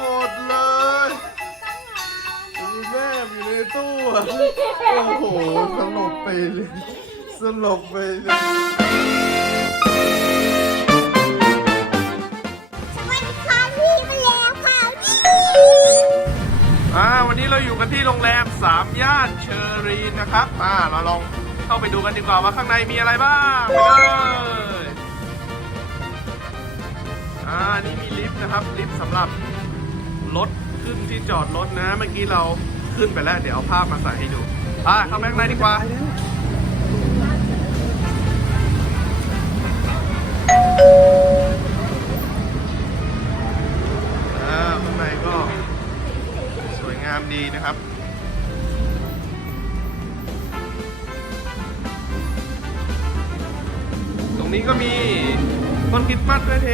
หมดเลยคุณแม่อยู่ในตู้อะโอ้โหสลบไปเลยสลบไปเลยสวัสดีค่ะพี่มาแล้วค่ะอ่าวันนี้เราอยู่กันที่โรงแรมสามย่านเชอรีนนะครับอ่าเราลองเข้าไปดูกันดีกว่าว่าข้างในมีอะไรบ้างไปเลย อ่านี่มีลิฟต์นะครับ ลิฟต์สำหรับรถขึ้นที่จอดรถนะ เมื่อกี้เราขึ้นไปแล้ว เดี๋ยวเอาภาพมาใส่ให้ดูอ่าเข้าไปข้างในดีกว่า อ่าข้างในก็สวยงามดีนะครับ ตรงนี้ก็มีต้นคริสต์มาสด้วยเท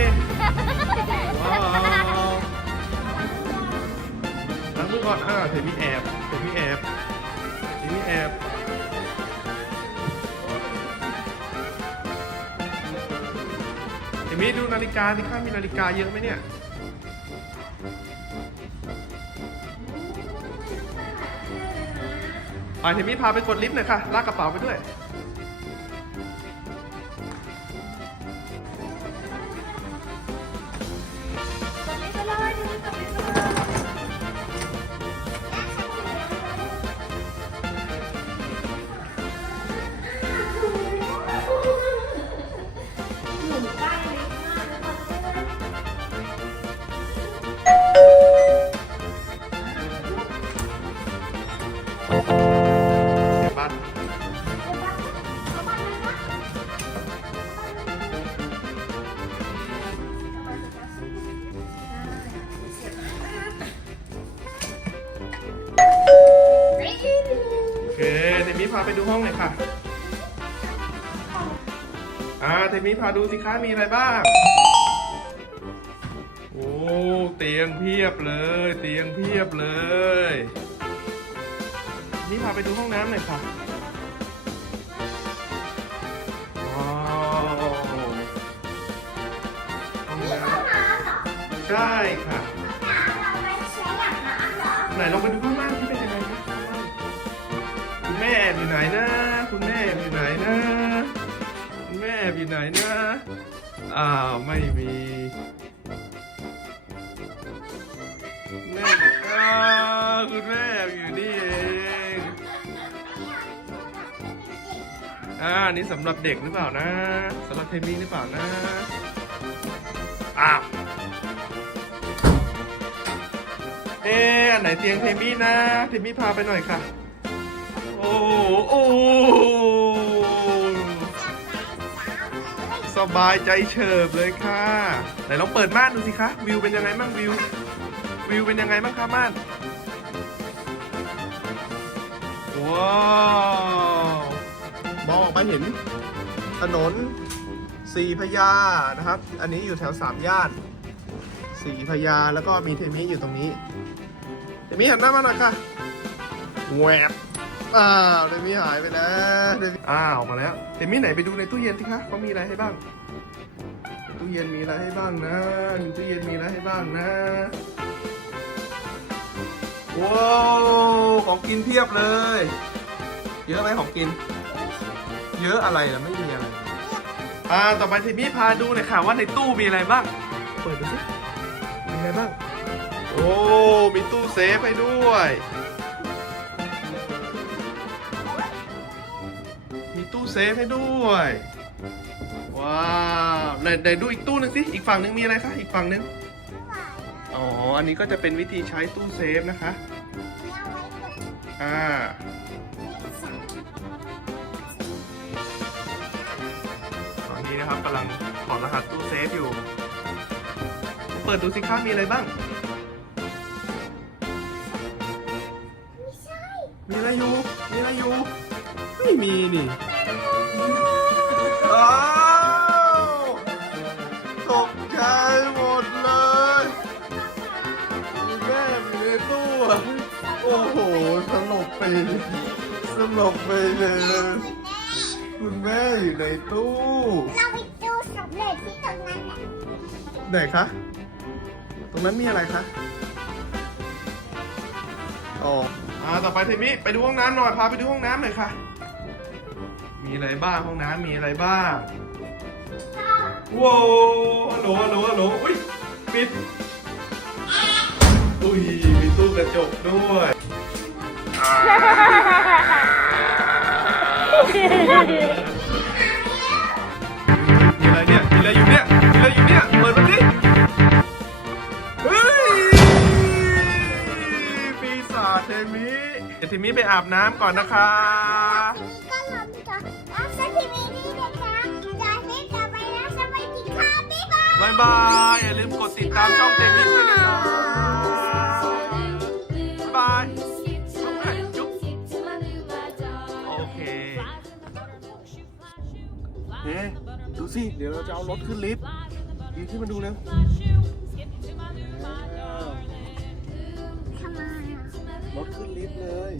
ก่อนอ่าเทมีแอบเทมีแอบเทมีแอบเทมีดูนาฬิกาสิข้ามีนาฬิกาเยอะไหมเนี่ยไปเทมี่พาไปกดลิฟต์หน่อยค่ะลากกระเป๋าไปด้วย มี่พาไปดูห้องหน่อยค่ะ อ่าเทมี่พาดูสิคะมีอะไรบ้าง โอ้ เตียงเพียบเลย เตียงเพียบเลย นี่พาไปดูห้องน้ำหน่อยค่ะว้าวห้องน้ำใช่ค่ะ ไหนลองไปดูข้างล่าง อบอยู่ไหนนะ คุณแม่อยู่ไหนนะ คุณแม่อยู่ไหนนะ อ้าวไม่มีแม่อ้าวคุณแม่อบอยู่นี่เองอ่านี่สำหรับเด็กหรือเปล่านะสำหรับเทมี่หรือเปล่านะอ้าวเอ๊ะอันไหนเตียงเทมี่นะ เทมี่พาไปหน่อยค่ะ โอ้สบายใจเฉิบเลยค่ะ ไหนลองเปิดม่านดูสิคะ วิวเป็นยังไงบ้างวิว วิวเป็นยังไงบ้างคะม่าน ว้าวมองออกไปเห็น ถนนสี่พระยานะครับ อันนี้อยู่แถวสามย่านสี่พระยาแล้วก็มีเทมิอยู่ตรงนี้ เทมิหันหน้ามาหน่อยค่ะแหวบ อ้าวเทมิหายไปแล้วเทมิอ้าวออกมาแล้วเทมิไหนไปดูในตู้เย็นสิคะเขามีอะไรให้บ้างในตู้เย็นมีอะไรให้บ้างนะในตู้เย็นมีอะไรให้บ้างนะว้าวของกินเพียบเลย เยอะไหมของกิน เยอะอะไรล่ะไม่มีอะไรอ่าต่อไปทีมี่พาดูหน่อยค่ะว่าในตู้มีอะไรบ้าง เปิดดูสิมีอะไรบ้าง โอ้ มีตู้เซฟให้ด้วย ตู้เซฟให้ด้วย ว้าวไหนไหนดูอีกตู้หนึงสิ อีกฝั่งหนึงมีอะไรคะ อีกฝั่งหนึงอ๋อ อันนี้ก็จะเป็นวิธีใช้ตู้เซฟนะคะ อ่า ตอนนี้นะครับกำลังถอดรหัสตู้เซฟอยู่ เปิดดูสิครับมีอะไรบ้าง มีอะไรอยู่ มีอะไรอยู่ ไม่มีนี่ โอ้โหสลบไปเลยสลบไปเลย คุณแม่อยู่ในตู้ เราไปดูสำเร็จที่ตรงนั้นแหละไหนคะตตรงนั้นมีอะไรคะ อ๋ออ่าต่อไปเทมิไปดูห้องน้ำหน่อย พาไปดูห้องน้ำหน่อยค่ะ มีอะไรบ้างห้องน้ำมีอะไรบ้างว้าวฮัลโหลฮัลโหลฮัลโหลอุ้ยปิด อุ้ยมีตู้กระจกด้วย มีอะไรเนี่ยมีอะไรอยู่เนี่ยมีอะไรอยู่เนี่ยเปิดมันดิเฮ้ยปีศาจเทมิเดี๋ยวเทมิไปอาบน้ำก่อนนะคะก็ลองดูก่อนแล้วสทีวีนี่นะคะจะให้ต่อไปแล้วสวัสดีค่ะบ๊ายบาย บายบายอย่าลืมกดติดตามช่องเทมิ เฮ้ดูสิ เดี๋ยวเราจะเอารถขึ้นลิฟต์ยืนขึ้นมาดูเร็วทำไมอะรถขึ้นลิฟต์เลย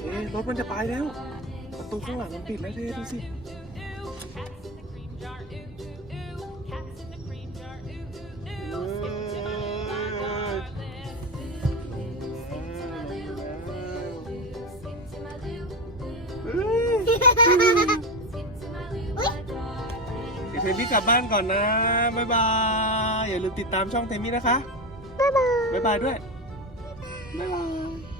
เอ๊ะรถมันจะไปแล้ว ประตูข้างหลังมันปิดแล้วเท่ดูสิ ดี๋ยวเทมี่กลับบ้านก่อนนะ บ๊ายบาย อย่าลืมติดตามช่องเทมี่นะคะ บ๊ายบาย บ๊ายบายด้วย บ๊ายบาย